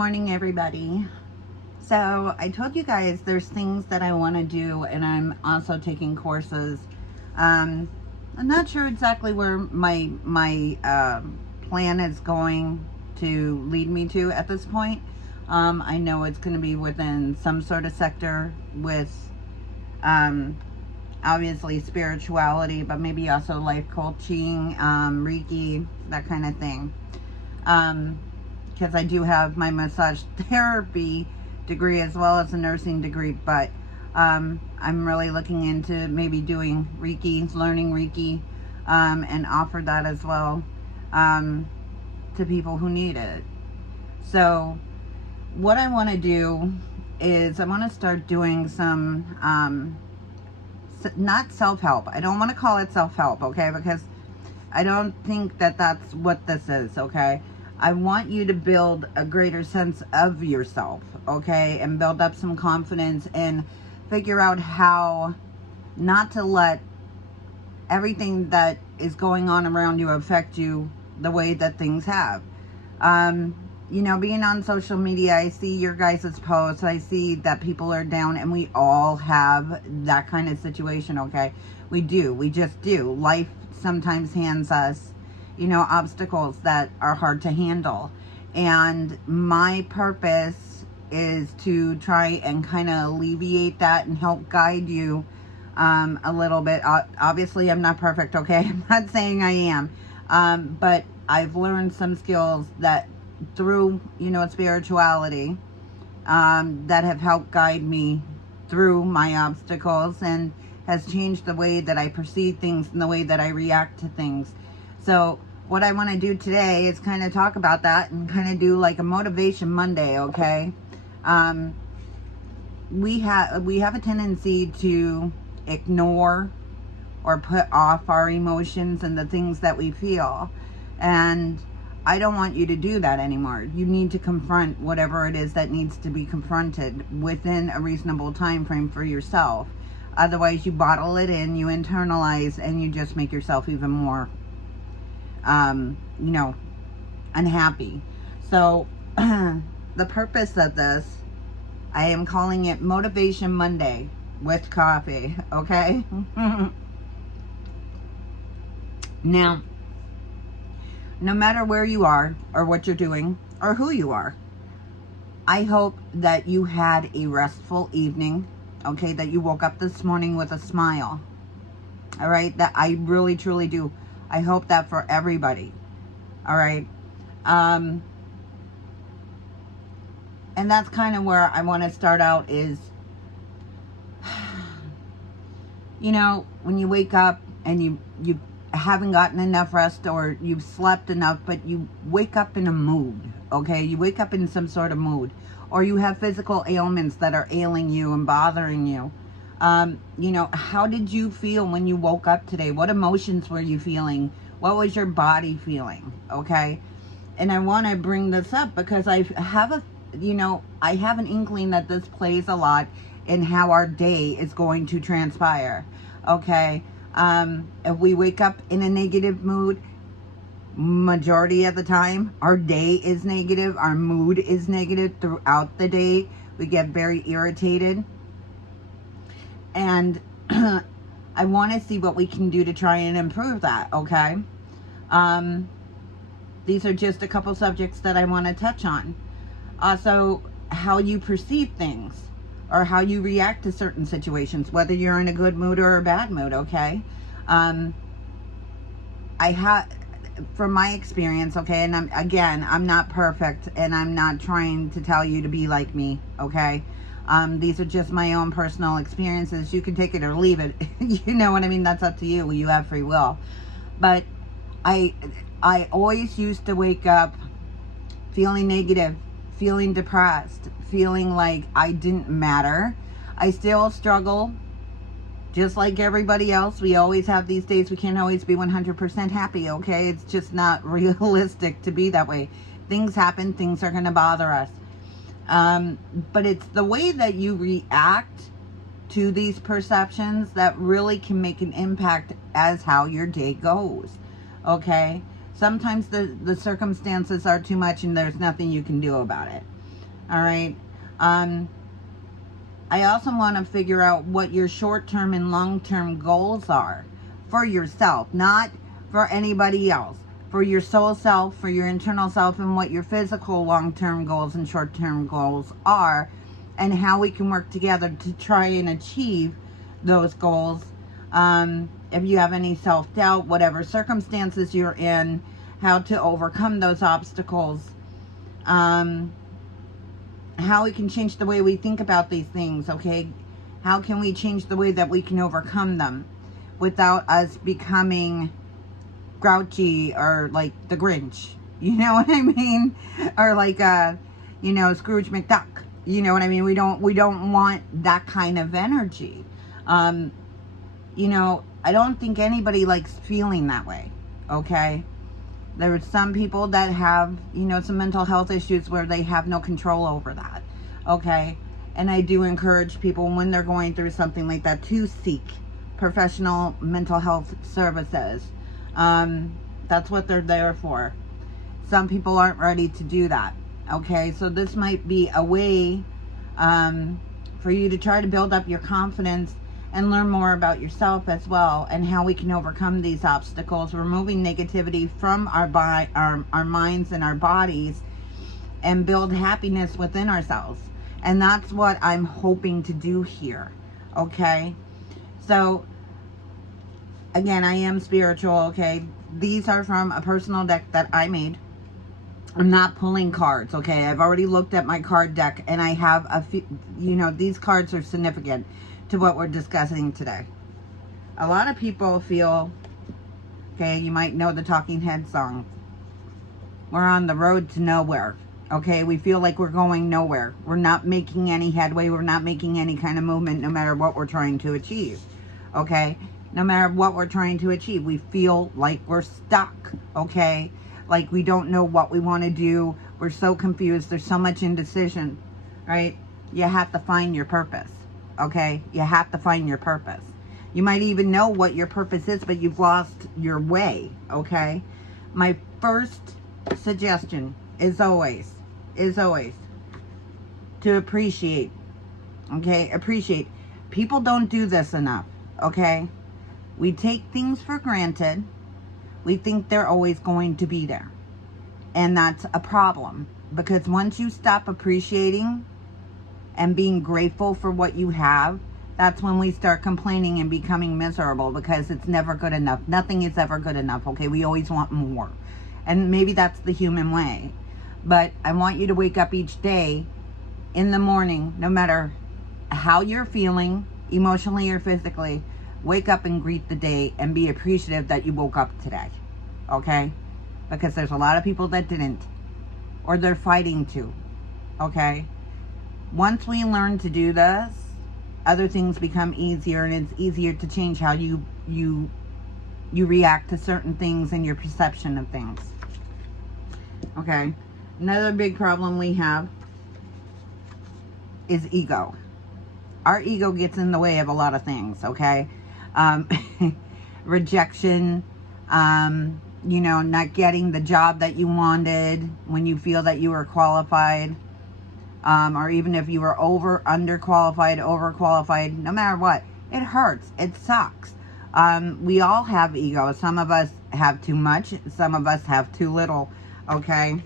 morning, everybody. So I told you guys there's things that I want to do, and I'm also taking courses. I'm not sure exactly where my plan is going to lead me to at this point. I know it's going to be within some sort of sector with obviously spirituality, but maybe also life coaching, Reiki, that kind of thing. Because I do have my massage therapy degree as well as a nursing degree, but I'm really looking into maybe doing Reiki, learning Reiki, and offer that as well to people who need it. So what I want to do is I want to start doing some not self-help. I don't want to call it self-help, okay, because I don't think that that's what this is, okay? I want you to build a greater sense of yourself, okay? And build up some confidence and figure out how not to let everything that is going on around you affect you the way that things have. You know, being on social media, I see your guys' posts. I see that people are down, and we all have that kind of situation, okay? We do. We just do. Life sometimes hands us, you know, obstacles that are hard to handle. And my purpose is to try and kind of alleviate that and help guide you a little bit. Obviously, I'm not perfect, okay? I'm not saying I am. But I've learned some skills that through, you know, spirituality that have helped guide me through my obstacles and has changed the way that I perceive things and the way that I react to things. So what I want to do today is kind of talk about that and kind of do like a motivation Monday, okay? We have a tendency to ignore or put off our emotions and the things that we feel, and I don't want you to do that anymore. You need to confront whatever it is that needs to be confronted within a reasonable time frame for yourself. Otherwise, you bottle it in, you internalize, and you just make yourself even more, you know, unhappy. So, the purpose of this, I am calling it Motivation Monday with coffee, okay? Now, no matter where you are or what you're doing or who you are, I hope that you had a restful evening, okay? That you woke up this morning with a smile, all right? That I really, truly do. I hope that for everybody, all right? And that's kind of where I want to start out is, you know, when you wake up and you haven't gotten enough rest, or you've slept enough, but you wake up in a mood, okay? You wake up in some sort of mood, or you have physical ailments that are ailing you and bothering you. You know, how did you feel when you woke up today? What emotions were you feeling? What was your body feeling, okay? And I want to bring this up because I have I have an inkling that this plays a lot in how our day is going to transpire, okay? If we wake up in a negative mood, majority of the time, our day is negative, our mood is negative throughout the day. We get very irritated. And I want to see what we can do to try and improve that, okay? These are just a couple subjects that I want to touch on. Also, how you perceive things, or how you react to certain situations, whether you're in a good mood or a bad mood, okay? I have, from my experience, okay, and I'm not perfect, and I'm not trying to tell you to be like me, okay? These are just my own personal experiences. You can take it or leave it. You know what I mean? That's up to you. You have free will. But I always used to wake up feeling negative, feeling depressed, feeling like I didn't matter. I still struggle, just like everybody else. We always have these days. We can't always be 100% happy, okay? It's just not realistic to be that way. Things happen. Things are going to bother us. But it's the way that you react to these perceptions that really can make an impact as how your day goes, okay? Sometimes the circumstances are too much and there's nothing you can do about it. All right. I also want to figure out what your short-term and long-term goals are for yourself, not for anybody else. For your soul self, for your internal self, and what your physical long-term goals and short-term goals are, and how we can work together to try and achieve those goals. If you have any self-doubt, whatever circumstances you're in, how to overcome those obstacles, how we can change the way we think about these things, okay? How can we change the way that we can overcome them without us becoming grouchy or like the Grinch? You know what I mean? Or like, you know, Scrooge McDuck. You know what I mean? We don't want that kind of energy. You know, I don't think anybody likes feeling that way, okay? There are some people that have, you know, some mental health issues where they have no control over that, okay? And I do encourage people when they're going through something like that to seek professional mental health services. That's what they're there for. Some people aren't ready to do that, okay? So this might be a way for you to try to build up your confidence and learn more about yourself as well, and how we can overcome these obstacles, removing negativity from our minds and our bodies, and build happiness within ourselves. And that's what I'm hoping to do here, okay? So, again, I am spiritual, okay? These are from a personal deck that I made. I'm not pulling cards, okay? I've already looked at my card deck, and I have a few, you know, these cards are significant to what we're discussing today. A lot of people feel, okay, you might know the Talking Heads song, we're on the road to nowhere, okay? We feel like we're going nowhere. We're not making any headway. We're not making any kind of movement no matter what we're trying to achieve, okay? No matter what we're trying to achieve, we feel like we're stuck, okay? Like we don't know what we want to do. We're so confused. There's so much indecision, right? You have to find your purpose. Okay, you have to find your purpose. You might even know what your purpose is, but you've lost your way, okay? My first suggestion is always to appreciate, okay? Appreciate. People don't do this enough, okay? We take things for granted. We think they're always going to be there. And that's a problem, because once you stop appreciating and being grateful for what you have, that's when we start complaining and becoming miserable, because it's never good enough. Nothing is ever good enough, okay? We always want more. And maybe that's the human way. But I want you to wake up each day in the morning, no matter how you're feeling, emotionally or physically, wake up and greet the day and be appreciative that you woke up today, okay? Because there's a lot of people that didn't, or they're fighting to, okay? Once we learn to do this, other things become easier, and it's easier to change how you react to certain things and your perception of things. Okay. Another big problem we have is ego. Our ego gets in the way of a lot of things, okay? Rejection, you know, not getting the job that you wanted when you feel that you were qualified. Or even if you were underqualified, overqualified, no matter what, it hurts. It sucks. We all have ego. Some of us have too much. Some of us have too little. Okay.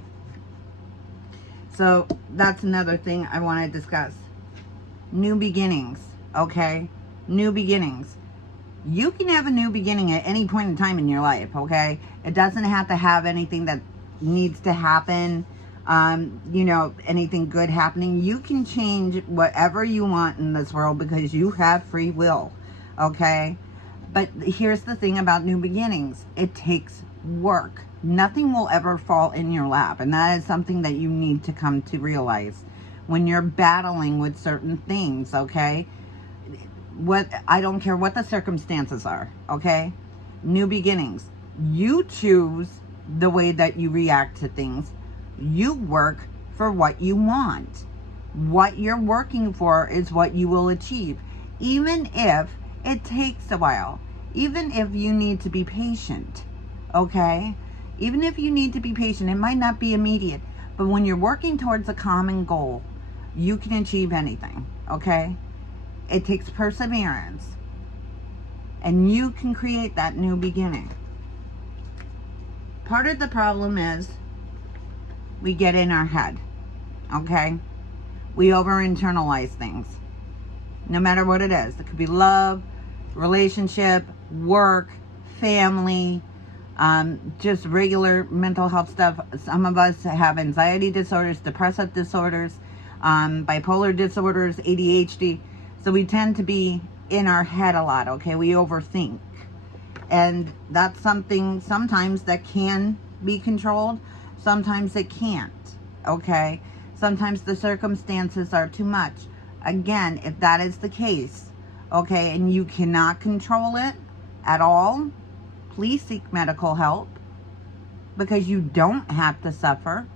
So that's another thing I want to discuss. New beginnings. Okay. New beginnings. You can have a new beginning at any point in time in your life. Okay. It doesn't have to have anything that needs to happen. You know, anything good happening. You can change whatever you want in this world, because you have free will, okay? But here's the thing about new beginnings. It takes work. Nothing will ever fall in your lap, and that is something that you need to come to realize when you're battling with certain things, okay? I don't care what the circumstances are, okay? New beginnings. You choose the way that you react to things. You work for what you want. What you're working for is what you will achieve, even if it takes a while, even if you need to be patient, okay? Even if you need to be patient, it might not be immediate, but when you're working towards a common goal, you can achieve anything, okay? It takes perseverance, and you can create that new beginning. Part of the problem is we get in our head, okay? We over-internalize things, no matter what it is. It could be love, relationship, work, family, just regular mental health stuff. Some of us have anxiety disorders, depressive disorders, bipolar disorders, ADHD. So we tend to be in our head a lot, okay? We overthink. And that's something sometimes that can be controlled. Sometimes it can't, okay? Sometimes the circumstances are too much. Again, if that is the case, okay, and you cannot control it at all, please seek medical help, because you don't have to suffer.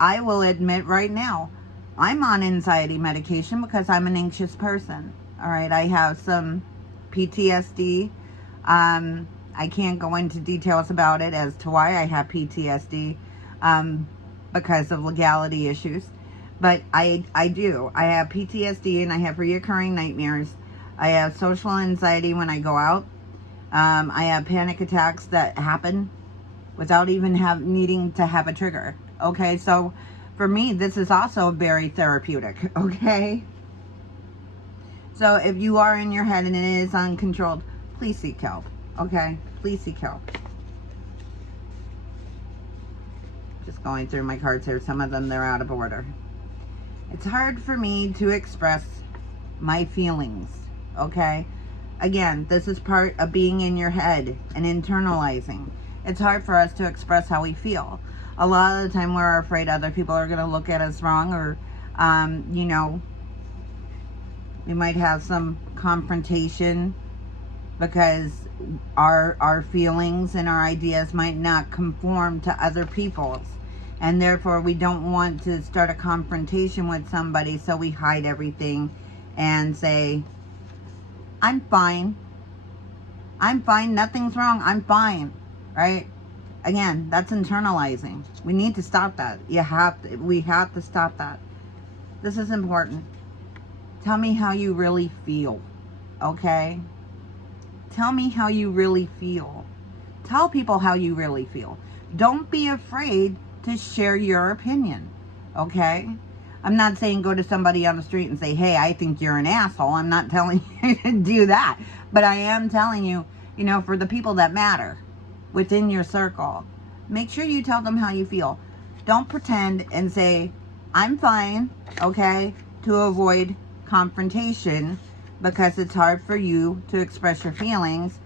I will admit right now, I'm on anxiety medication because I'm an anxious person. All right, I have some PTSD. I can't go into details about it as to why I have PTSD, because of legality issues. But I do. I have PTSD and I have reoccurring nightmares. I have social anxiety when I go out. I have panic attacks that happen without even needing to have a trigger. Okay, so for me, this is also very therapeutic. Okay? So if you are in your head and it is uncontrolled, please seek help. Okay? Please seek help. Just going through my cards here. Some of them, they're out of order. It's hard for me to express my feelings. Okay? Again, this is part of being in your head and internalizing. It's hard for us to express how we feel. A lot of the time we're afraid other people are going to look at us wrong, or, you know, we might have some confrontation because our feelings and our ideas might not conform to other people's. And therefore we don't want to start a confrontation with somebody, so we hide everything and say, I'm fine. I'm fine. Nothing's wrong. I'm fine. Right? Again, that's internalizing. We need to stop that. We have to stop that. This is important. Tell me how you really feel. Okay? Tell me how you really feel. Tell people how you really feel. Don't be afraid to share your opinion. Okay? I'm not saying go to somebody on the street and say, hey, I think you're an asshole. I'm not telling you to do that. But I am telling you, you know, for the people that matter within your circle, make sure you tell them how you feel. Don't pretend and say, I'm fine, okay, to avoid confrontation, because it's hard for you to express your feelings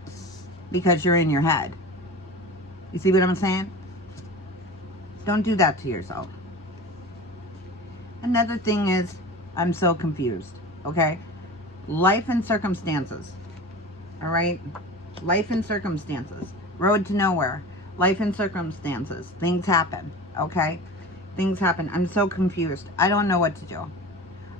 because you're in your head. You see what I'm saying? Don't do that to yourself. Another thing is, I'm so confused, okay? Life and circumstances, all right? Life and circumstances. Road to nowhere. Life and circumstances. Things happen, okay? Things happen. I'm so confused. I don't know what to do.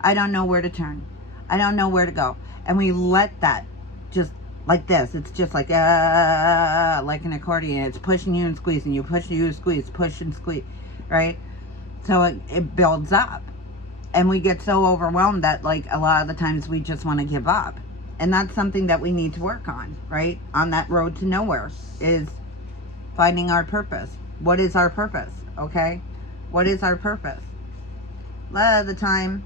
I don't know where to turn. I don't know where to go. And we let that just like this. It's just like an accordion. It's pushing you and squeezing you. Push you, squeeze, push and squeeze, right? So it builds up. And we get so overwhelmed that, like, a lot of the times we just want to give up. And that's something that we need to work on, right? On that road to nowhere, is finding our purpose. What is our purpose, okay? What is our purpose? A lot of the time,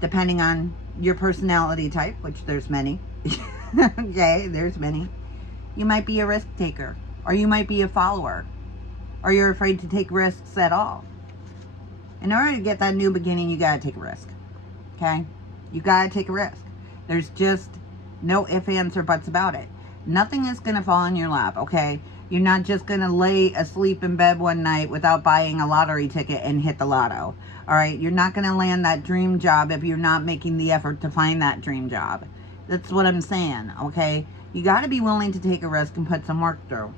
depending on your personality type, which there's many, okay, there's many, you might be a risk taker, or you might be a follower, or you're afraid to take risks at all. In order to get that new beginning, you gotta take a risk, okay? You gotta take a risk. There's just no ifs, ands, or buts about it. Nothing is gonna fall in your lap, okay? You're not just gonna lay asleep in bed one night without buying a lottery ticket and hit the lotto, all right? You're not gonna land that dream job if you're not making the effort to find that dream job. That's what I'm saying, okay? You gotta be willing to take a risk and put some work through.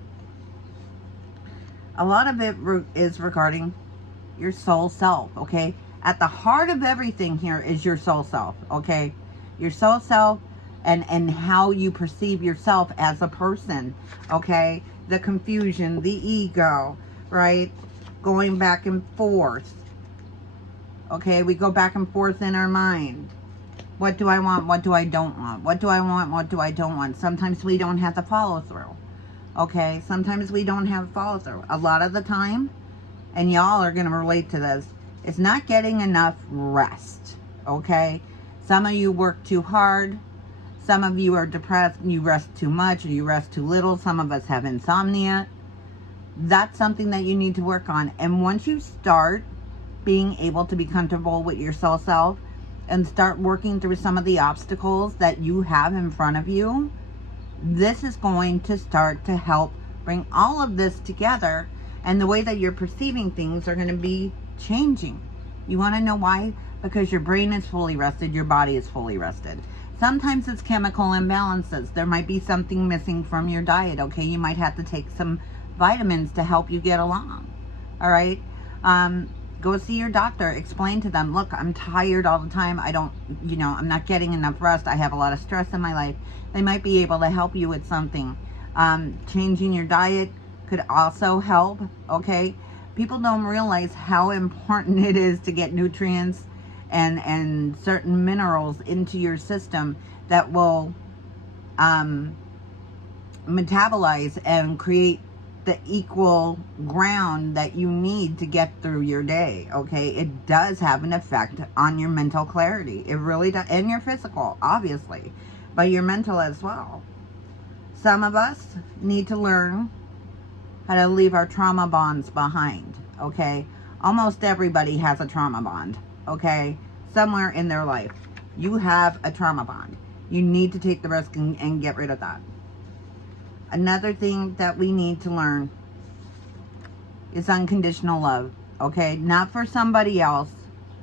A lot of it is regarding your soul self, okay? At the heart of everything here is your soul self, okay? Your soul self and how you perceive yourself as a person, okay? The confusion, the ego, right? Going back and forth. Okay, we go back and forth in our mind. What do I want? What do I don't want? What do I want? What do I don't want? Sometimes we don't have to follow through. Okay, sometimes we don't have follow through. A lot of the time, and y'all are going to relate to this, it's not getting enough rest. Okay, some of you work too hard. Some of you are depressed and you rest too much or you rest too little. Some of us have insomnia. That's something that you need to work on. And once you start being able to be comfortable with your soul self and start working through some of the obstacles that you have in front of you, this is going to start to help bring all of this together, and the way that you're perceiving things are going to be changing. You want to know why? Because your brain is fully rested, your body is fully rested. Sometimes it's chemical imbalances. There might be something missing from your diet, okay? You might have to take some vitamins to help you get along, all right? Go see your doctor. Explain to them, look, I'm tired all the time. I'm not getting enough rest. I have a lot of stress in my life. They might be able to help you with something. Changing your diet could also help, okay? People don't realize how important it is to get nutrients and certain minerals into your system that will metabolize and create the equal ground that you need to get through your day, okay? It does have an effect on your mental clarity. It really does, and your physical, obviously, but your mental as well. Some of us need to learn how to leave our trauma bonds behind, okay? Almost everybody has a trauma bond, okay? Somewhere in their life, you have a trauma bond. You need to take the risk and get rid of that. Another thing that we need to learn is unconditional love, okay? Not for somebody else,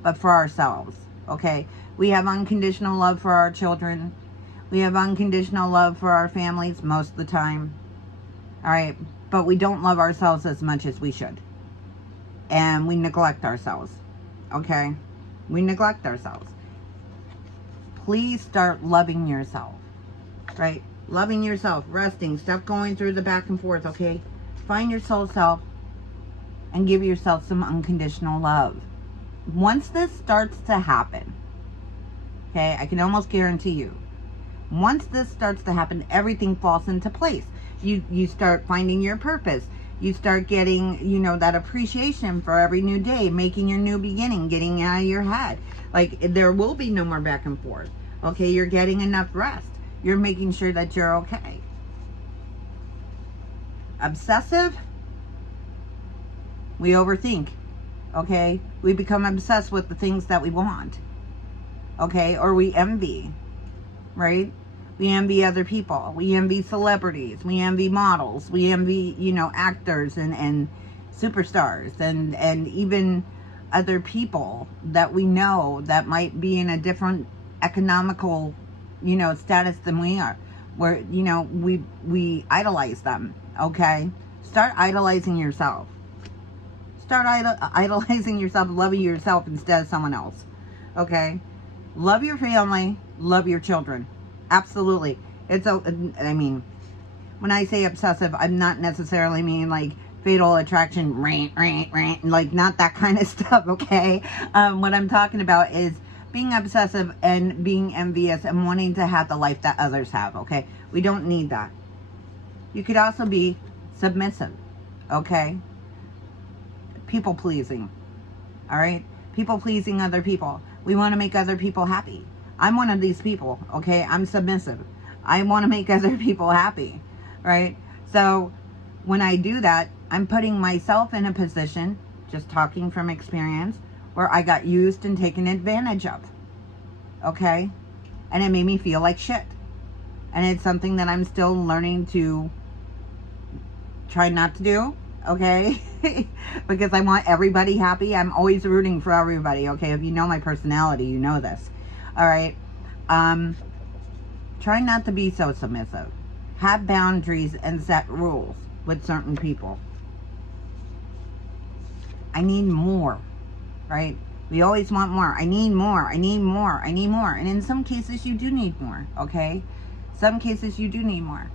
but for ourselves, okay? We have unconditional love for our children. We have unconditional love for our families most of the time, all right? But we don't love ourselves as much as we should. And we neglect ourselves, okay? We neglect ourselves. Please start loving yourself, right? Loving yourself, resting, stop going through the back and forth, okay? Find your soul self and give yourself some unconditional love. Once this starts to happen, okay, I can almost guarantee you, once this starts to happen, everything falls into place. You start finding your purpose. You start getting, that appreciation for every new day, making your new beginning, getting out of your head. Like, there will be no more back and forth, okay? You're getting enough rest. You're making sure that you're okay. Obsessive, we overthink, okay? We become obsessed with the things that we want, okay? Or we envy, right? We envy other people. We envy celebrities. We envy models. We envy, actors and superstars and even other people that we know that might be in a different economical status than we are, where we idolize them, okay? Start idolizing yourself. Start idolizing yourself, loving yourself instead of someone else, okay? Love your family, love your children, absolutely. When I say obsessive, I'm not necessarily meaning like fatal attraction, like not that kind of stuff, okay? What I'm talking about is being obsessive and being envious and wanting to have the life that others have, okay? We don't need that. You could also be submissive, okay? People pleasing, all right? People pleasing other people. We want to make other people happy. I'm one of these people, okay? I'm submissive. I want to make other people happy, right? So when I do that, I'm putting myself in a position, just talking from experience, where I got used and taken advantage of, okay? And it made me feel like shit. And it's something that I'm still learning to try not to do, okay? Because I want everybody happy. I'm always rooting for everybody, okay? If you know my personality, you know this, all right? Try not to be so submissive. Have boundaries and set rules with certain people. I need more. Right? We always want more. I need more. I need more. I need more. And in some cases, you do need more. Okay? Some cases, you do need more.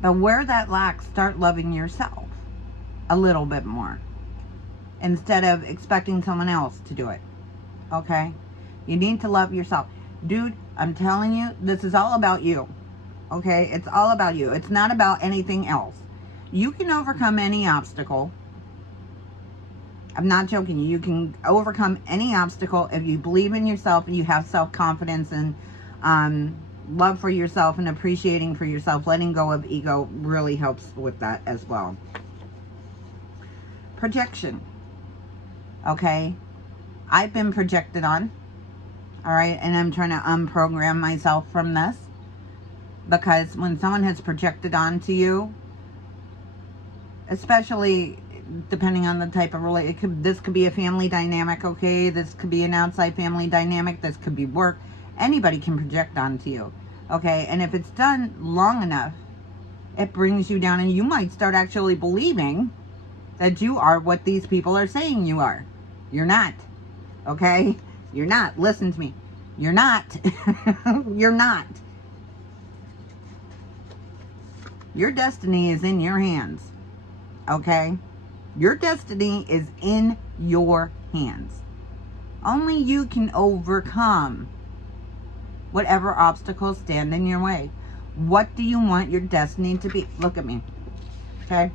But where that lacks, start loving yourself a little bit more. instead of expecting someone else to do it. Okay? You need to love yourself. Dude, I'm telling you, this is all about you. Okay? It's all about you. It's not about anything else. You can overcome any obstacle. I'm not joking. You can overcome any obstacle if you believe in yourself and you have self-confidence and love for yourself and appreciating for yourself. Letting go of ego really helps with that as well. Projection. Okay? I've been projected on. Alright? And I'm trying to unprogram myself from this. Because when someone has projected onto you, especially depending on the type of relationship, this could be a family dynamic, okay? This could be an outside family dynamic. This could be work. Anybody can project onto you, okay? And if it's done long enough, it brings you down, and you might start actually believing that you are what these people are saying you are. You're not, okay? You're not. Listen to me. You're not. You're not. Your destiny is in your hands, okay? Your destiny is in your hands. Only you can overcome whatever obstacles stand in your way. What do you want your destiny to be? Look at me, okay?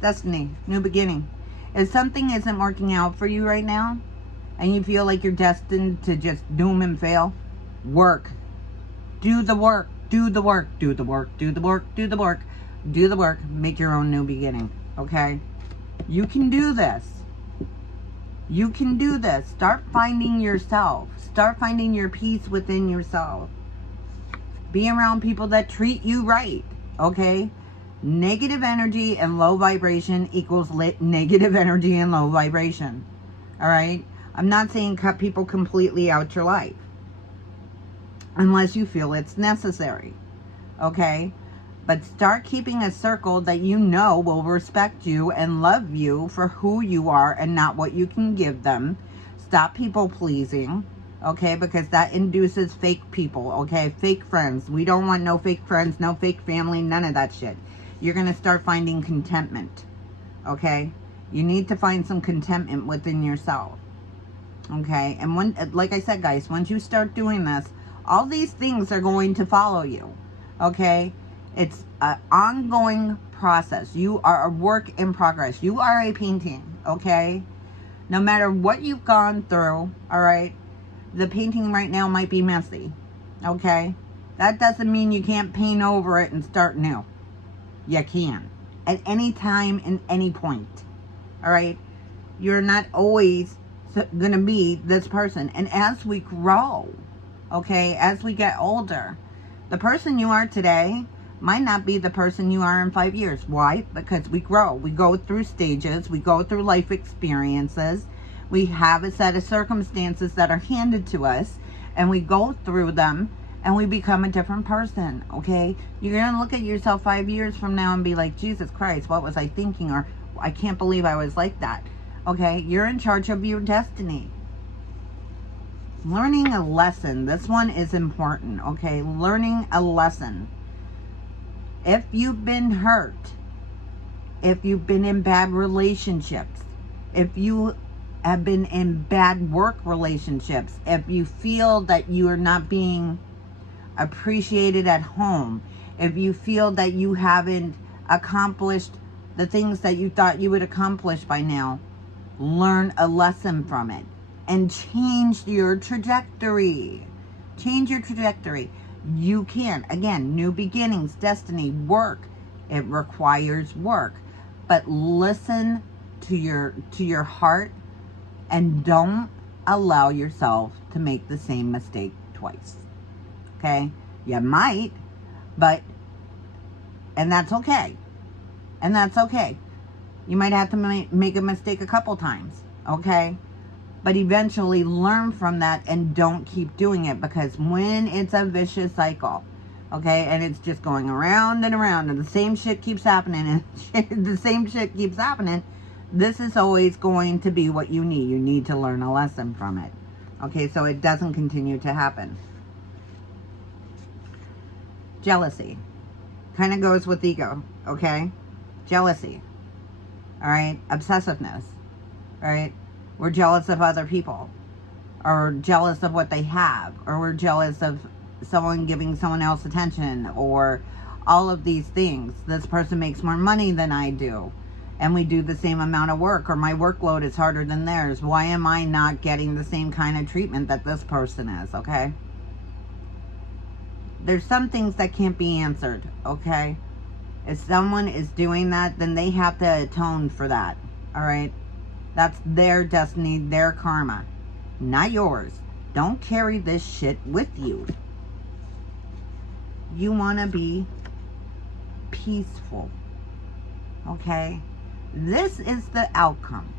Destiny, new beginning. If something isn't working out for you right now, and you feel like you're destined to just doom and fail, work. Do the work. Do the work. Do the work. Do the work. Do the work. Do the work. Make your own new beginning, okay? You can do this. You can do this. Start finding yourself. Start finding your peace within yourself. Be around people that treat you right, okay? Negative energy and low vibration equals negative energy and low vibration, all right? I'm not saying cut people completely out your life unless you feel it's necessary, okay? But start keeping a circle that you know will respect you and love you for who you are and not what you can give them. Stop people pleasing, okay? Because that induces fake people, okay? Fake friends. We don't want no fake friends, no fake family, none of that shit. You're going to start finding contentment, okay? You need to find some contentment within yourself, okay? And when, like I said, guys, once you start doing this, all these things are going to follow you, okay? It's an ongoing process. You are a work in progress. You are a painting, okay? No matter what you've gone through, all right, the painting right now might be messy, okay? That doesn't mean you can't paint over it and start new. You can. At any time, in any point, all right? You're not always going to be this person. And as we grow, okay, as we get older, the person you are today might not be the person you are in 5 years. Why? Because we grow. We go through stages. We go through life experiences. We have a set of circumstances that are handed to us, and we go through them, and we become a different person, okay? You're going to look at yourself 5 years from now and be like, Jesus Christ, what was I thinking? Or, I can't believe I was like that, okay? You're in charge of your destiny. Learning a lesson. This one is important, okay? Learning a lesson. If you've been hurt, if you've been in bad relationships, if you have been in bad work relationships, if you feel that you are not being appreciated at home, if you feel that you haven't accomplished the things that you thought you would accomplish by now, learn a lesson from it and change your trajectory. Change your trajectory. You can. Again, new beginnings, destiny, work. It requires work. But listen to your heart and don't allow yourself to make the same mistake twice. Okay? You might, and that's okay. And that's okay. You might have to make a mistake a couple times. Okay? But eventually learn from that and don't keep doing it, because when it's a vicious cycle, okay, and it's just going around and around and the same shit keeps happening and the same shit keeps happening, this is always going to be what you need. You need to learn a lesson from it, okay, so it doesn't continue to happen. Jealousy kind of goes with ego, okay? Jealousy, all right? Obsessiveness. right? We're jealous of other people, or jealous of what they have, or we're jealous of someone giving someone else attention, or all of these things. This person makes more money than I do, and we do the same amount of work, or my workload is harder than theirs. Why am I not getting the same kind of treatment that this person is? Okay, there's some things that can't be answered. Okay, if someone is doing that, then they have to atone for that. All right, that's their destiny, their karma, not yours. Don't carry this shit with you. You want to be peaceful. Okay, this is the outcome.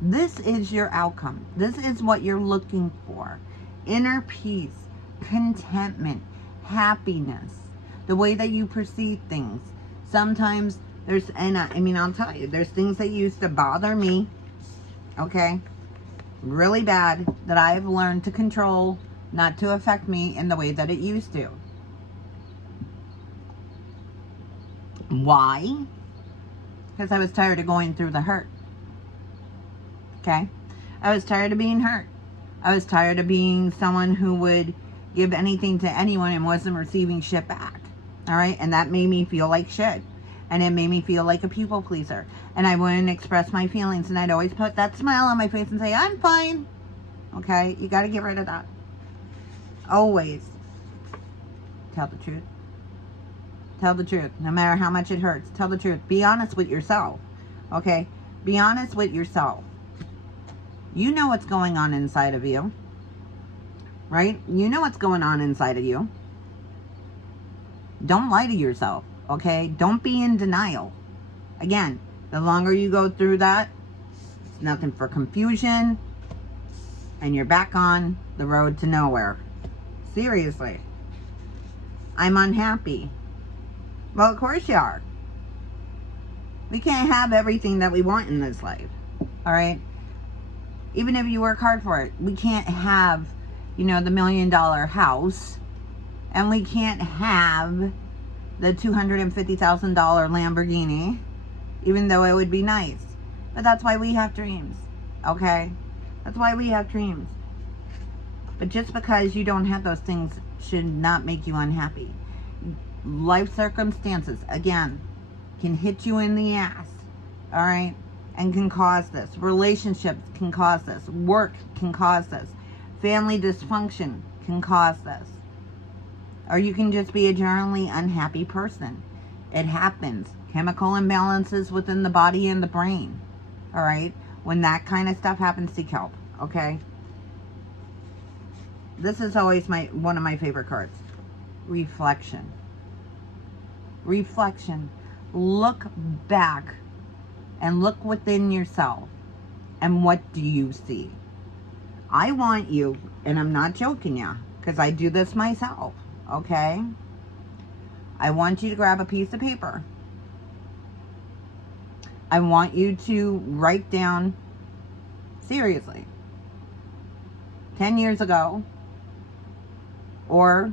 This is your outcome. This is what you're looking for. Inner peace, contentment, happiness, the way that you perceive things. Sometimes there's, and I mean, I'll tell you, there's things that used to bother me, okay, really bad, that I've learned to control, not to affect me in the way that it used to. Why? Because I was tired of going through the hurt. Okay? I was tired of being hurt. I was tired of being someone who would give anything to anyone and wasn't receiving shit back. Alright? And that made me feel like shit. And it made me feel like a people pleaser. And I wouldn't express my feelings. And I'd always put that smile on my face and say, I'm fine. Okay? You got to get rid of that. Always. Tell the truth. Tell the truth. No matter how much it hurts. Tell the truth. Be honest with yourself. Okay? Be honest with yourself. You know what's going on inside of you. Right? You know what's going on inside of you. Don't lie to yourself. Okay? Don't be in denial. Again, the longer you go through that, it's nothing for confusion. And you're back on the road to nowhere. Seriously. I'm unhappy. Well, of course you are. We can't have everything that we want in this life. Alright? Even if you work hard for it. We can't have, you know, the $1 million house. And we can't have the $250,000 Lamborghini. Even though it would be nice. But that's why we have dreams. Okay? That's why we have dreams. But just because you don't have those things should not make you unhappy. Life circumstances, again, can hit you in the ass, all right, and can cause this. Relationships can cause this. Work can cause this. Family dysfunction can cause this. Or you can just be a generally unhappy person. It happens. Chemical imbalances within the body and the brain, all right? When that kind of stuff happens, seek help, okay? This is always one of my favorite cards. Reflection. Reflection. Look back and look within yourself. And what do you see? I want you, and I'm not joking ya, because I do this myself, okay? I want you to grab a piece of paper. I want you to write down, seriously, 10 years ago, or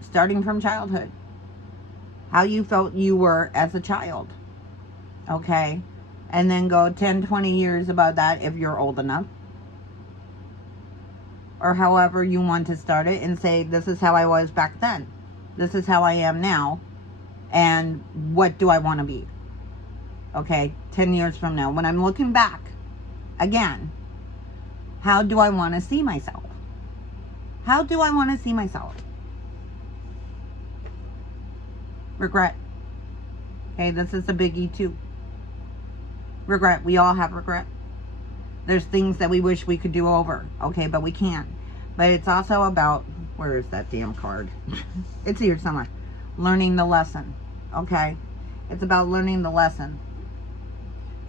starting from childhood, how you felt you were as a child, okay? And then go 10, 20 years about that if you're old enough. Or however you want to start it and say, this is how I was back then. This is how I am now. And what do I want to be? Okay, 10 years from now. When I'm looking back, again, how do I want to see myself? How do I want to see myself? Regret. Okay, this is a biggie too. Regret. We all have regret. There's things that we wish we could do over. Okay, but we can't. But it's also about, where is that damn card? It's here somewhere. Learning the lesson. Okay? It's about learning the lesson.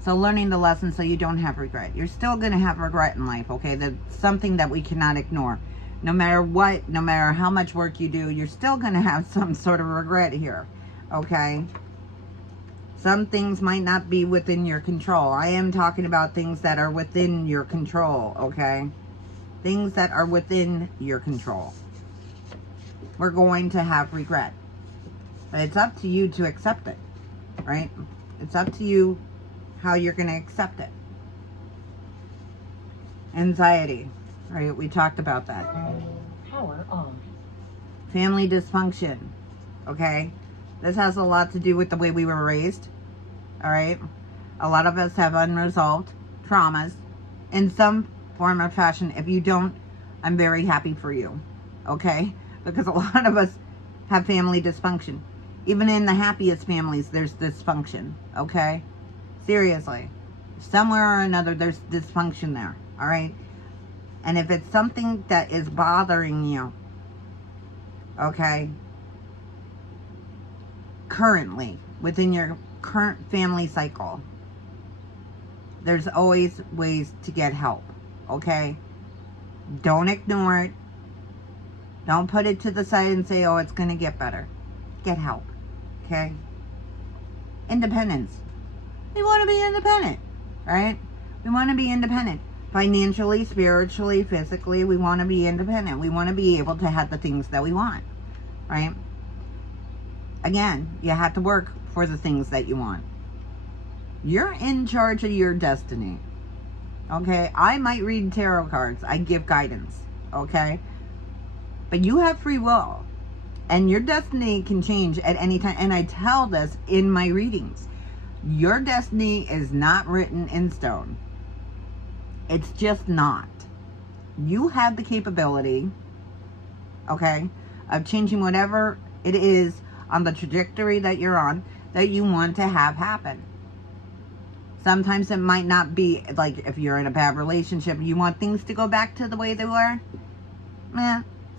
So learning the lesson so you don't have regret. You're still going to have regret in life. Okay? That's something that we cannot ignore. No matter what, no matter how much work you do, you're still going to have some sort of regret here. Okay? Some things might not be within your control. I am talking about things that are within your control, okay? Things that are within your control. We're going to have regret. But it's up to you to accept it, right? It's up to you how you're going to accept it. Anxiety, right? We talked about that. Power off. Family dysfunction, okay? This has a lot to do with the way we were raised, all right? A lot of us have unresolved traumas in some form or fashion. If you don't, I'm very happy for you, okay? Because a lot of us have family dysfunction. Even in the happiest families, there's dysfunction, okay? Seriously. Somewhere or another, there's dysfunction there, all right? And if it's something that is bothering you, okay, currently, within your current family cycle, there's always ways to get help, okay? Don't ignore it. Don't put it to the side and say, oh, it's going to get better. Get help, okay? Independence. We want to be independent, right? We want to be independent. Financially, spiritually, physically, we want to be independent. We want to be able to have the things that we want, right? Again, you have to work for the things that you want. You're in charge of your destiny, okay? I might read tarot cards. I give guidance, okay? But you have free will, and your destiny can change at any time. And I tell this in my readings. Your destiny is not written in stone. It's just not. You have the capability, okay, of changing whatever it is on the trajectory that you're on that you want to have happen. Sometimes it might not be, like if you're in a bad relationship, you want things to go back to the way they were.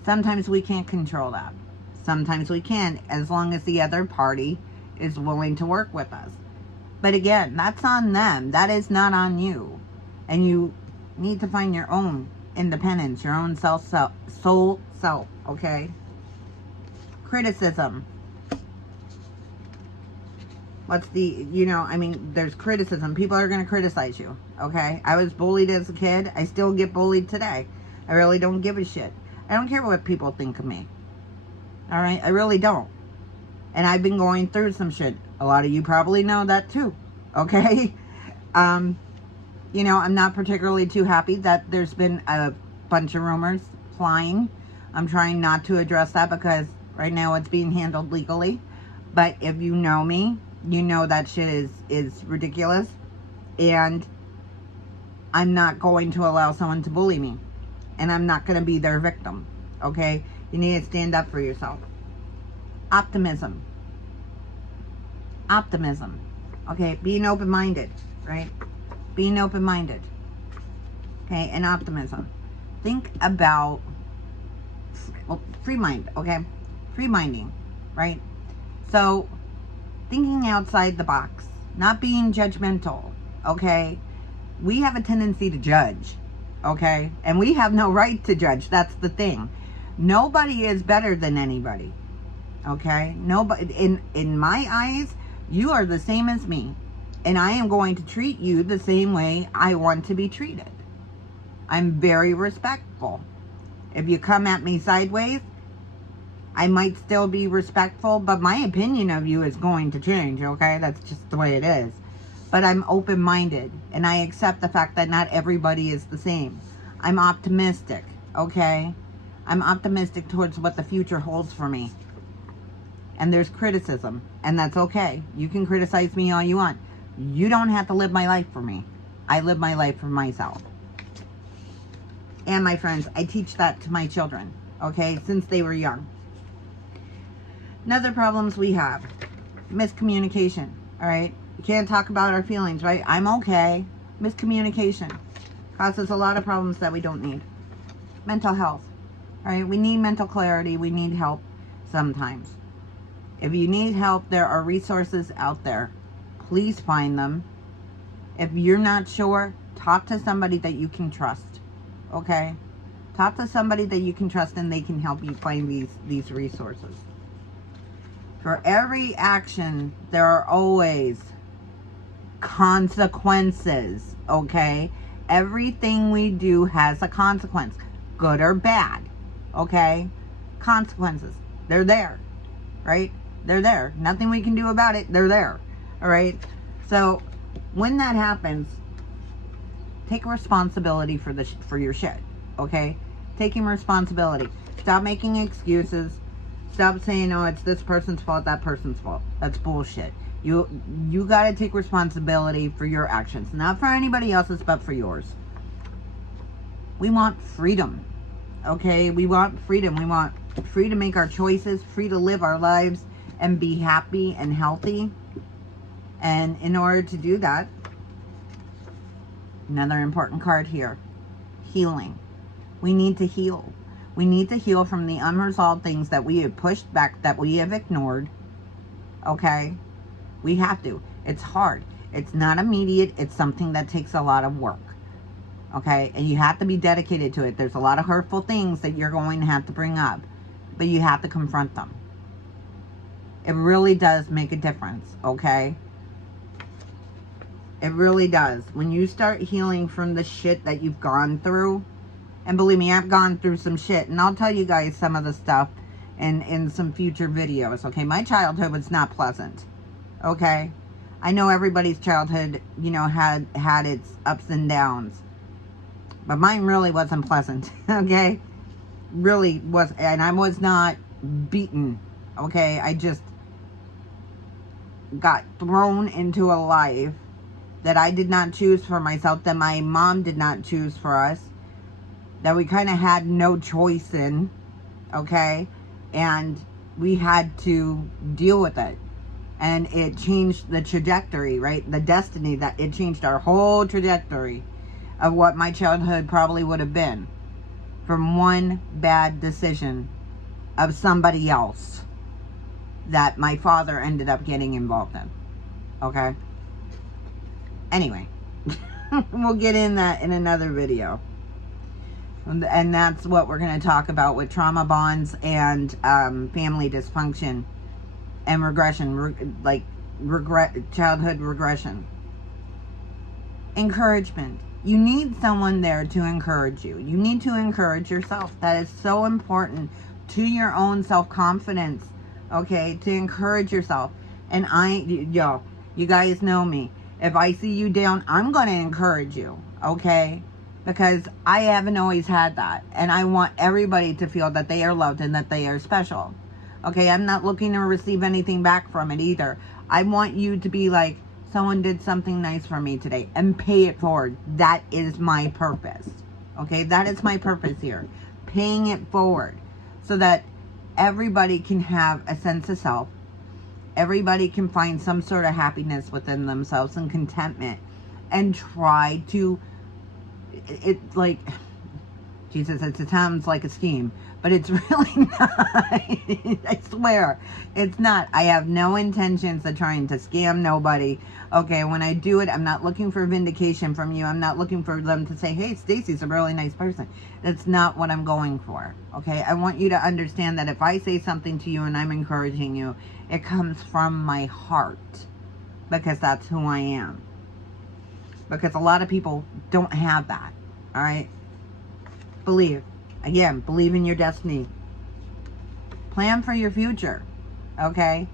Sometimes we can't control that. Sometimes we can, as long as the other party is willing to work with us. But again, that's on them. That is not on you. And you need to find your own independence, your own soul self, okay? Criticism. What's the, there's criticism. People are going to criticize you, okay? I was bullied as a kid. I still get bullied today. I really don't give a shit. I don't care what people think of me. All right? I really don't. And I've been going through some shit. A lot of you probably know that too, okay? I'm not particularly too happy that there's been a bunch of rumors flying. I'm trying not to address that because right now it's being handled legally. But if you know me, you know that shit is ridiculous. And I'm not going to allow someone to bully me. And I'm not going to be their victim, okay? You need to stand up for yourself. Optimism. Optimism. Okay, being open-minded, right? Being open-minded. Okay, and optimism. Think about, free mind, okay? Free minding, right? So, thinking outside the box. Not being judgmental, okay? We have a tendency to judge, okay? And we have no right to judge. That's the thing. Nobody is better than anybody, okay? Nobody, in my eyes, you are the same as me. And I am going to treat you the same way I want to be treated. I'm very respectful. If you come at me sideways, I might still be respectful, but my opinion of you is going to change, okay? That's just the way it is. But I'm open-minded, and I accept the fact that not everybody is the same. I'm optimistic, okay? I'm optimistic towards what the future holds for me. And there's criticism, and that's okay. You can criticize me all you want. You don't have to live my life for me. I live my life for myself. And my friends, I teach that to my children, okay, since they were young. Another problems we have, miscommunication, all right? We can't talk about our feelings, right? I'm okay. Miscommunication causes a lot of problems that we don't need. Mental health, all right? We need mental clarity. We need help sometimes. If you need help, there are resources out there. Please find them. If you're not sure, talk to somebody that you can trust, okay? Talk to somebody that you can trust, and they can help you find these resources. For every action, there are always consequences, okay? Everything we do has a consequence, good or bad, okay? Consequences, they're there, right? They're there. Nothing we can do about it. They're there. All right. So when that happens, Take responsibility for your shit, okay? Taking responsibility. Stop making excuses. Stop saying, oh, it's this person's fault, that person's fault. That's bullshit. You got to take responsibility for your actions. Not for anybody else's, but for yours. We want freedom, okay? We want freedom. We want free to make our choices, free to live our lives, and be happy and healthy. And in order to do that, another important card here, healing. We need to heal. We need to heal from the unresolved things that we have pushed back, that we have ignored, okay? We have to. It's hard. It's not immediate. It's something that takes a lot of work. Okay? And you have to be dedicated to it. There's a lot of hurtful things that you're going to have to bring up. But you have to confront them. It really does make a difference. Okay? It really does. When you start healing from the shit that you've gone through. And believe me, I've gone through some shit. And I'll tell you guys some of the stuff in some future videos. Okay? My childhood was not pleasant. Okay, I know everybody's childhood, you know, had its ups and downs, but mine really wasn't pleasant. Okay, really was, and I was not beaten. Okay, I just got thrown into a life that I did not choose for myself, that my mom did not choose for us, that we kind of had no choice in. Okay, and we had to deal with it. And it changed the trajectory, right? The destiny, that it changed our whole trajectory of what my childhood probably would have been from one bad decision of somebody else that my father ended up getting involved in. Okay? Anyway, we'll get in that in another video. And that's what we're going to talk about with trauma bonds and family dysfunction. And regression, childhood regression. Encouragement. You need someone there to encourage you. You need to encourage yourself. That is so important to your own self-confidence, okay? To encourage yourself. And you guys know me. If I see you down, I'm going to encourage you, okay? Because I haven't always had that. And I want everybody to feel that they are loved and that they are special. Okay, I'm not looking to receive anything back from it either. I want you to be like, someone did something nice for me today, and pay it forward. That is my purpose. Okay, that is my purpose here. Paying it forward so that everybody can have a sense of self. Everybody can find some sort of happiness within themselves and contentment, and try to, it's like, Jesus, it sounds like a scheme, but it's really not. I swear, it's not. I have no intentions of trying to scam nobody. Okay, when I do it, I'm not looking for vindication from you. I'm not looking for them to say, hey, Stacy's a really nice person. That's not what I'm going for. Okay, I want you to understand that if I say something to you and I'm encouraging you, it comes from my heart, because that's who I am. Because a lot of people don't have that. All right? Believe. Again, believe in your destiny. Plan for your future. Okay?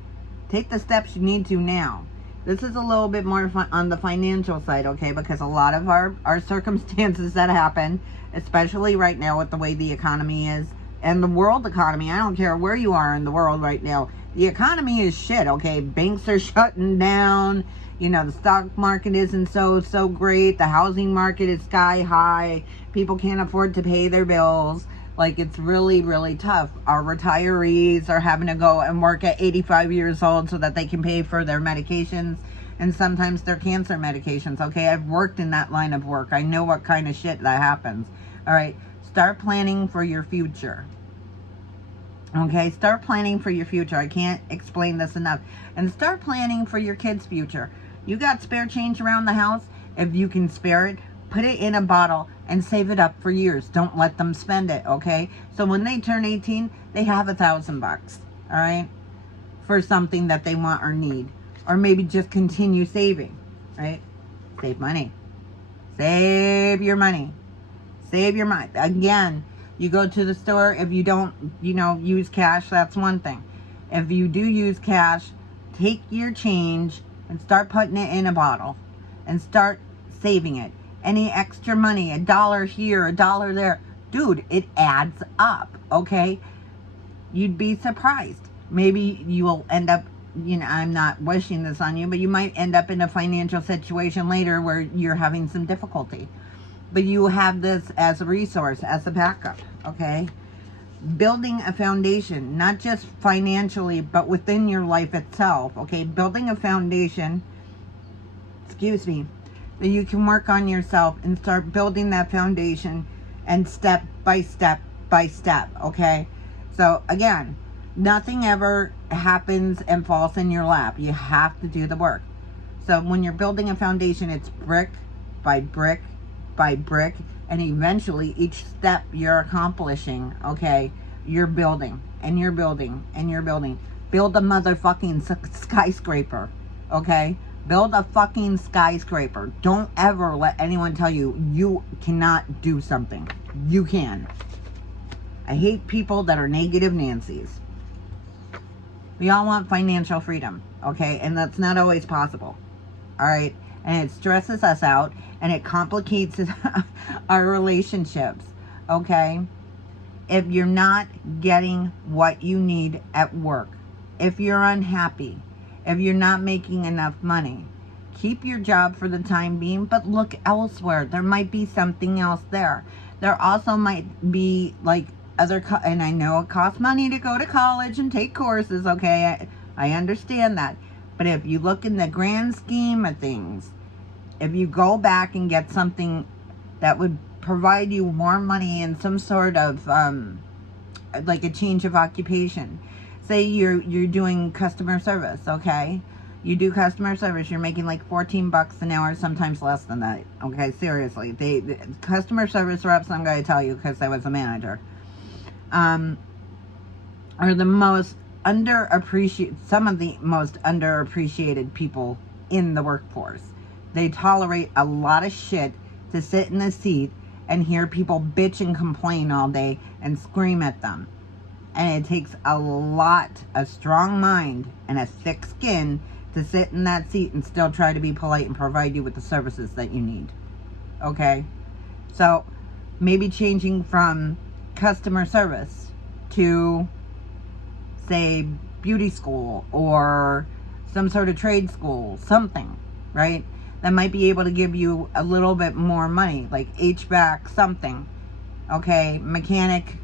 Take the steps you need to now. This is a little bit more on the financial side, okay? Because a lot of our circumstances that happen, especially right now with the way the economy is, and the world economy, I don't care where you are in the world right now, the economy is shit, okay? Banks are shutting down. You know, the stock market isn't so great. The housing market is sky high. People can't afford to pay their bills. Like, it's really, really tough. Our retirees are having to go and work at 85 years old so that they can pay for their medications and sometimes their cancer medications. Okay, I've worked in that line of work. I know what kind of shit that happens. All right, start planning for your future. Okay, start planning for your future. I can't explain this enough. And start planning for your kids' future. You got spare change around the house? If you can spare it, put it in a bottle and save it up for years. Don't let them spend it, okay? So when they turn 18, they have $1,000, all right? For something that they want or need. Or maybe just continue saving, right? Save money. Save your money. Save your money. Again, you go to the store, if you don't, use cash, that's one thing. If you do use cash, take your change and start putting it in a bottle and start saving it. any extra money, $1 here, $1 there, dude, it adds up, okay? You'd be surprised. Maybe you will end up, you know, I'm not wishing this on you, but you might end up in a financial situation later where you're having some difficulty. But you have this as a resource, as a backup, okay? Building a foundation, not just financially, but within your life itself, okay? Building a foundation, excuse me, that you can work on yourself and start building that foundation, and step by step by step, okay? So again, nothing ever happens and falls in your lap. You have to do the work. So when you're building a foundation, it's brick by brick by brick, and eventually each step you're accomplishing, okay, you're building and you're building and you're building. Build a motherfucking skyscraper, okay? Build a fucking skyscraper. Don't ever let anyone tell you you cannot do something. You can. I hate people that are negative Nancy's. We all want financial freedom, okay? And that's not always possible, all right? And it stresses us out, and it complicates our relationships, okay? If you're not getting what you need at work, if you're unhappy, if you're not making enough money, keep your job for the time being, but look elsewhere. There might be something else there. There also might be like and I know it costs money to go to college and take courses, okay? I understand that. But if you look in the grand scheme of things, if you go back and get something that would provide you more money and some sort of like a change of occupation. Say you're doing customer service, okay? You do customer service, you're making like $14 an hour, sometimes less than that, okay? Seriously, the customer service reps, I'm going to tell you because I was a manager, are the most some of the most underappreciated people in the workforce. They tolerate a lot of shit to sit in a seat and hear people bitch and complain all day and scream at them. And it takes a strong mind and a thick skin to sit in that seat and still try to be polite and provide you with the services that you need. Okay? So, maybe changing from customer service to, say, beauty school or some sort of trade school, something, right? That might be able to give you a little bit more money, like HVAC, something, okay? Mechanic,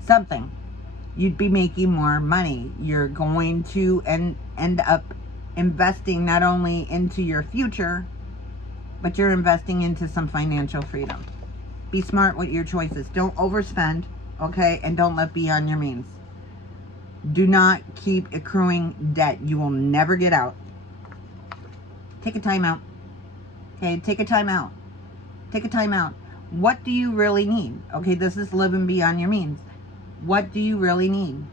something. You'd be making more money. You're going to end up investing not only into your future, but you're investing into some financial freedom. Be smart with your choices. Don't overspend, okay? And don't live beyond your means. Do not keep accruing debt. You will never get out. Take a time out. Okay, take a time out. Take a time out. What do you really need? Okay, this is living beyond your means. What do you really need?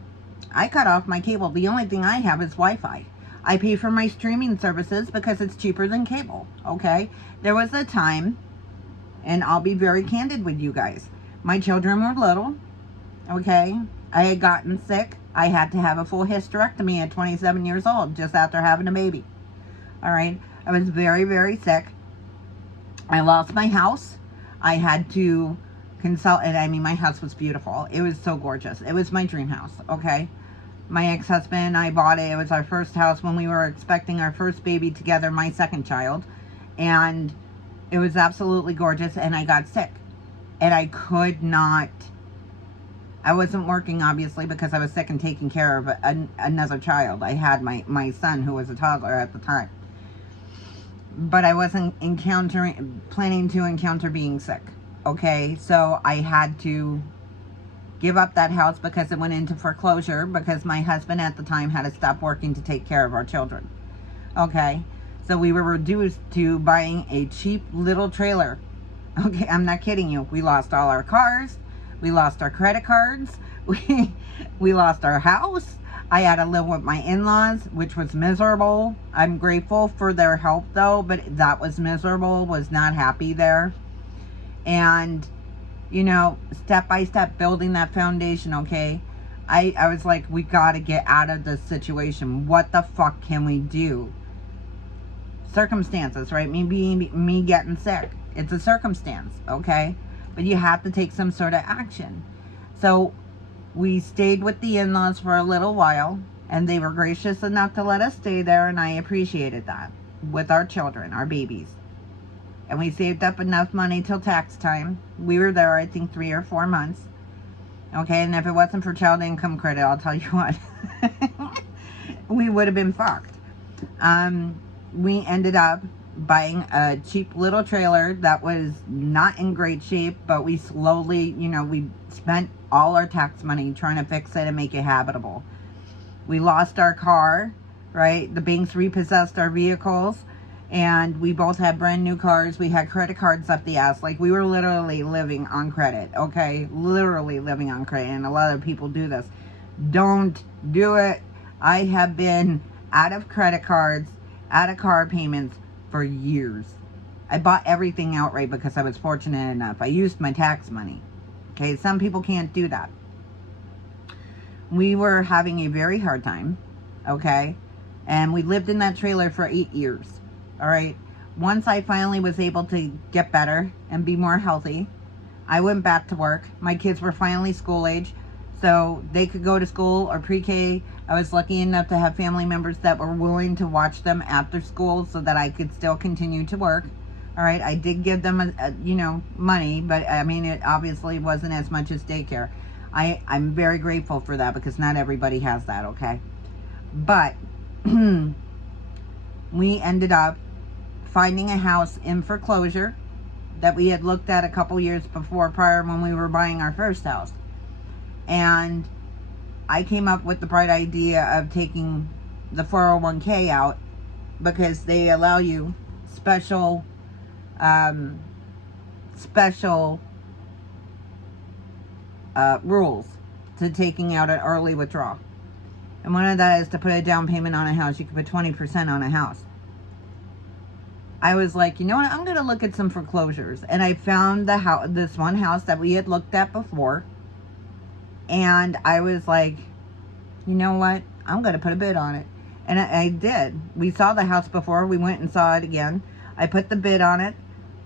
I cut off my cable. The only thing I have is Wi-Fi. I pay for my streaming services because it's cheaper than cable, okay? There was a time, and I'll be very candid with you guys. My children were little, okay? I had gotten sick. I had to have a full hysterectomy at 27 years old just after having a baby, all right? I was very, very sick. I lost my house. I had to consult, and I mean, my house was beautiful. It was so gorgeous. It was my dream house, okay? My ex-husband and I bought it. It was our first house when we were expecting our first baby together, my second child. And it was absolutely gorgeous, and I got sick. And I could not, I wasn't working, obviously, because I was sick and taking care of another child. I had my son, who was a toddler at the time. But I wasn't planning to encounter being sick. Okay, so I had to give up that house because it went into foreclosure because my husband at the time had to stop working to take care of our children. Okay, so we were reduced to buying a cheap little trailer. Okay, I'm not kidding you. We lost all our cars. We lost our credit cards. We lost our house. I had to live with my in-laws, which was miserable. I'm grateful for their help though, but that was miserable. Was not happy there. And, you know, step by step building that foundation, okay? I was like, we got to get out of this situation. What the fuck can we do? Circumstances, right? Me getting sick. It's a circumstance, okay? But you have to take some sort of action. So we stayed with the in-laws for a little while, and they were gracious enough to let us stay there, and I appreciated that, with our children, our babies. And we saved up enough money till tax time. We were there, I think, 3 or 4 months. Okay, and if it wasn't for child income credit, I'll tell you what, we would have been fucked. We ended up buying a cheap little trailer that was not in great shape, but we slowly, we spent all our tax money trying to fix it and make it habitable. We lost our car, right? The banks repossessed our vehicles, and we both had brand new cars. We had credit cards up the ass. Like, we were literally living on credit, okay? Literally living on credit, and a lot of people do this. Don't do it. I have been out of credit cards, out of car payments for years. I bought everything outright because I was fortunate enough. I used my tax money. Okay, some people can't do that. We were having a very hard time, okay? And we lived in that trailer for 8 years, all right? Once I finally was able to get better and be more healthy, I went back to work. My kids were finally school age, so they could go to school or pre-K. I was lucky enough to have family members that were willing to watch them after school so that I could still continue to work. All right, I did give them, money, but I mean, it obviously wasn't as much as daycare. I'm very grateful for that because not everybody has that, okay? But we ended up finding a house in foreclosure that we had looked at a couple years prior when we were buying our first house. And I came up with the bright idea of taking the 401k out because they allow you special rules to taking out an early withdrawal. And one of that is to put a down payment on a house. You can put 20% on a house. I was like, you know what? I'm going to look at some foreclosures. And I found this one house that we had looked at before. And I was like, you know what? I'm going to put a bid on it. And I did. We saw the house before. We went and saw it again. I put the bid on it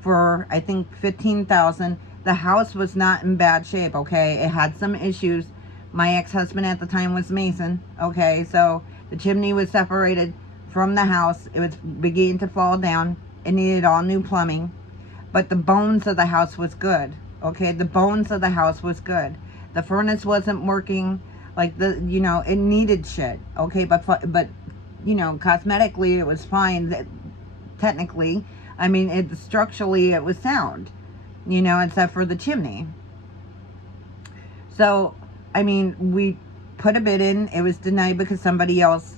for, I think, $15,000. The house was not in bad shape, okay? It had some issues. My ex-husband at the time was Mason, okay? So the chimney was separated from the house. It was beginning to fall down. It needed all new plumbing. But the bones of the house was good, okay? The bones of the house was good. The furnace wasn't working. Like, it needed shit, okay? But cosmetically, it was fine. Technically, I mean, structurally, it was sound, except for the chimney. So, I mean, we put a bid in. It was denied because somebody else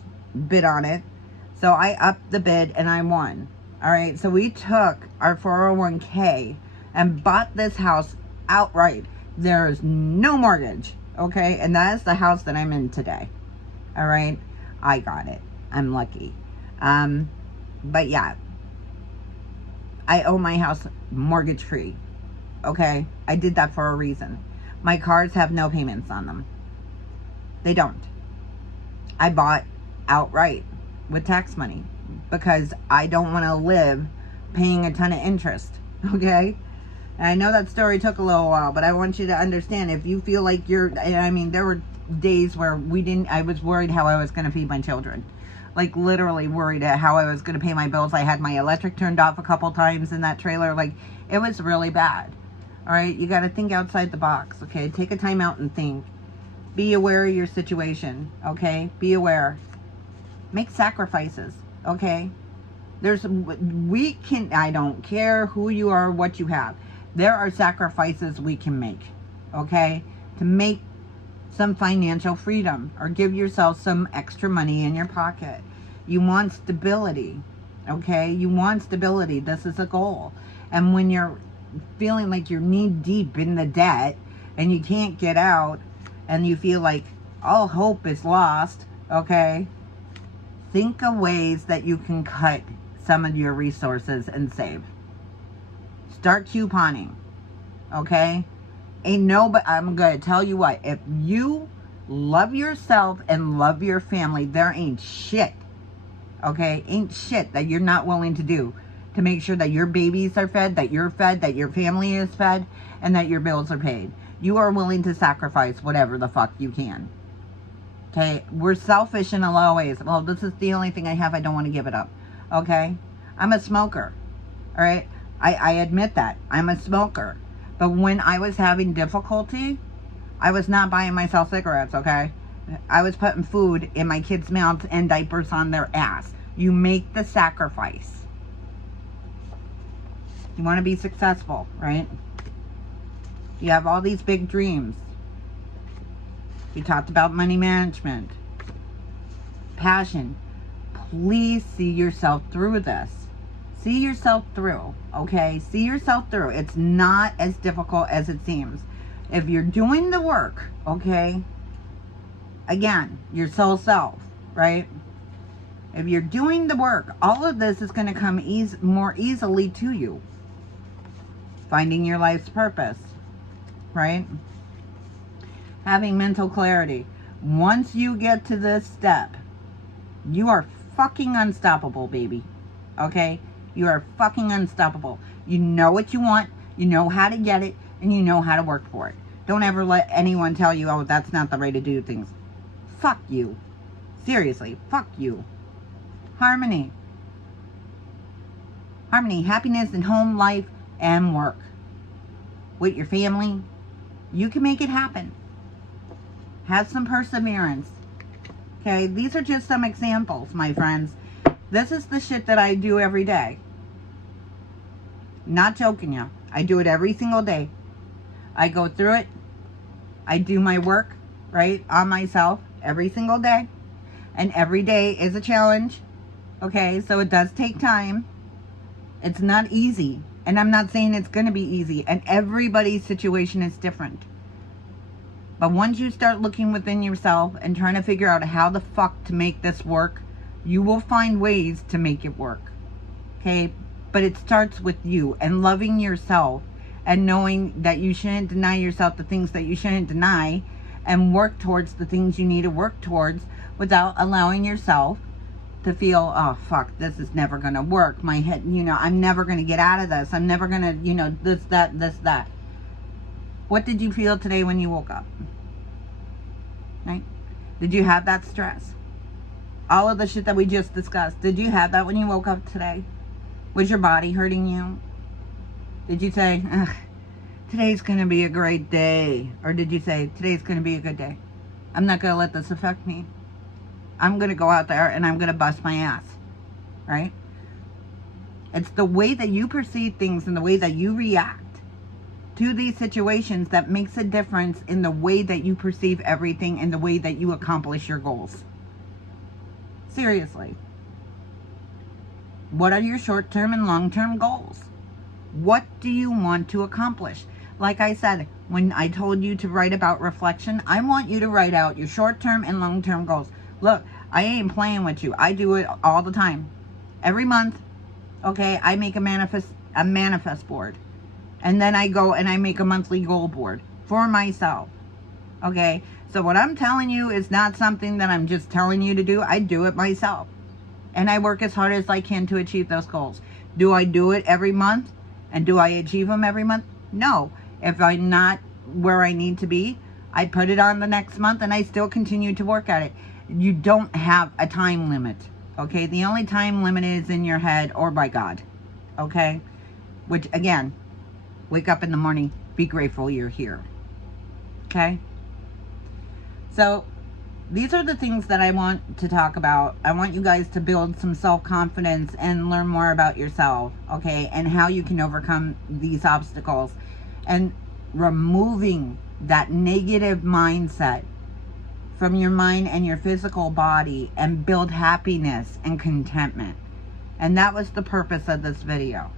bid on it. So I upped the bid and I won. All right, so we took our 401k and bought this house outright. There's no mortgage, okay? And that is the house that I'm in today. All right, I got it. I'm lucky. But yeah, I own my house mortgage free, okay? I did that for a reason. My cars have no payments on them. They don't. I bought outright with tax money because I don't want to live paying a ton of interest, okay? And I know that story took a little while, but I want you to understand, if you feel like there were days where I was worried how I was going to feed my children. Like, literally worried at how I was going to pay my bills. I had my electric turned off a couple times in that trailer. Like, it was really bad. All right, you got to think outside the box, okay? Take a time out and think. Be aware of your situation, okay? Be aware. Make sacrifices, okay? I don't care who you are, what you have. There are sacrifices we can make, okay? To make some financial freedom or give yourself some extra money in your pocket. You want stability, okay? You want stability. This is a goal. And when you're feeling like you're knee deep in the debt and you can't get out and you feel like all hope is lost, okay? Think of ways that you can cut some of your resources and save. Start couponing, okay? But I'm going to tell you what, if you love yourself and love your family, there ain't shit, okay? Ain't shit that you're not willing to do to make sure that your babies are fed, that you're fed, that your family is fed, and that your bills are paid. You are willing to sacrifice whatever the fuck you can. Okay? We're selfish in a lot of ways. Well, this is the only thing I have. I don't want to give it up. Okay? I'm a smoker. All right? I admit that. I'm a smoker. But when I was having difficulty, I was not buying myself cigarettes, okay? I was putting food in my kids' mouths and diapers on their ass. You make the sacrifice. You want to be successful, right? You have all these big dreams. We talked about money management, passion. Please see yourself through this. See yourself through, okay? See yourself through. It's not as difficult as it seems. If you're doing the work, okay? Again, your soul self, right? If you're doing the work, all of this is going to come more easily to you. Finding your life's purpose, right? Having mental clarity. Once you get to this step, you are fucking unstoppable, baby. Okay? You are fucking unstoppable. You know what you want, you know how to get it, and you know how to work for it. Don't ever let anyone tell you, oh, that's not the way to do things. Fuck you. Seriously, fuck you. Harmony. Harmony, happiness in home life and work. With your family, you can make it happen. Have some perseverance. Okay, these are just some examples, my friends. This is the shit that I do every day. Not joking you. I do it every single day. I go through it. I do my work, right, on myself every single day. And every day is a challenge. Okay, so it does take time. It's not easy. And I'm not saying it's going to be easy. And everybody's situation is different. But once you start looking within yourself and trying to figure out how the fuck to make this work, you will find ways to make it work. Okay? But it starts with you and loving yourself and knowing that you shouldn't deny yourself the things that you shouldn't deny and work towards the things you need to work towards without allowing yourself to feel, oh, fuck, this is never going to work. My head, I'm never going to get out of this. I'm never going to, this, that. What did you feel today when you woke up? Right? Did you have that stress? All of the shit that we just discussed, did you have that when you woke up today? Was your body hurting you? Did you say, today's going to be a great day? Or did you say, today's going to be a good day? I'm not going to let this affect me. I'm going to go out there and I'm going to bust my ass. Right? It's the way that you perceive things and the way that you react to these situations that makes a difference in the way that you perceive everything and the way that you accomplish your goals. Seriously. What are your short-term and long-term goals? What do you want to accomplish? Like I said, when I told you to write about reflection, I want you to write out your short-term and long-term goals. Look, I ain't playing with you. I do it all the time. Every month, okay, I make a manifest board. And then I go and I make a monthly goal board for myself. Okay? So what I'm telling you is not something that I'm just telling you to do. I do it myself. And I work as hard as I can to achieve those goals. Do I do it every month? And do I achieve them every month? No. If I'm not where I need to be, I put it on the next month and I still continue to work at it. You don't have a time limit. Okay? The only time limit is in your head or by God. Okay? Which, again, wake up in the morning, be grateful you're here. Okay? So, these are the things that I want to talk about. I want you guys to build some self-confidence and learn more about yourself, okay? And how you can overcome these obstacles. And removing that negative mindset from your mind and your physical body and build happiness and contentment. And that was the purpose of this video.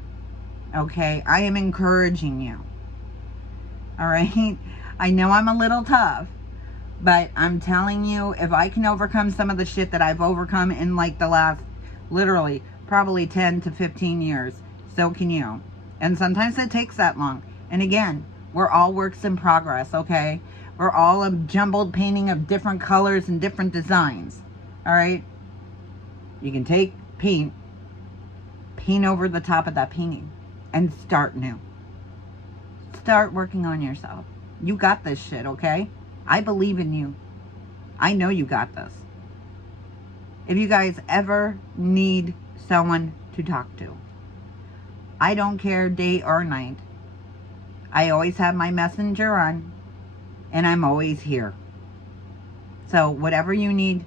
Okay? I am encouraging you. Alright? I know I'm a little tough. But I'm telling you, if I can overcome some of the shit that I've overcome in like the last, literally, probably 10 to 15 years, so can you. And sometimes it takes that long. And again, we're all works in progress, okay? We're all a jumbled painting of different colors and different designs. Alright? You can take paint paint over the top of that painting and start new. Start working on yourself. You got this shit, okay? I believe in you. I know you got this. If you guys ever need someone to talk to, I don't care day or night. I always have my messenger on, and I'm always here. So whatever you need,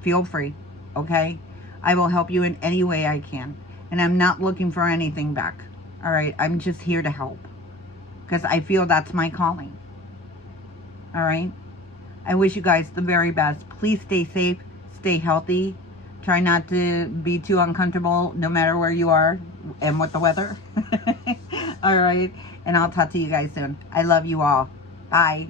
feel free, okay? I will help you in any way I can. And I'm not looking for anything back, all right? I'm just here to help because I feel that's my calling, all right? I wish you guys the very best. Please stay safe, stay healthy. Try not to be too uncomfortable no matter where you are and with the weather. All right, and I'll talk to you guys soon. I love you all. Bye.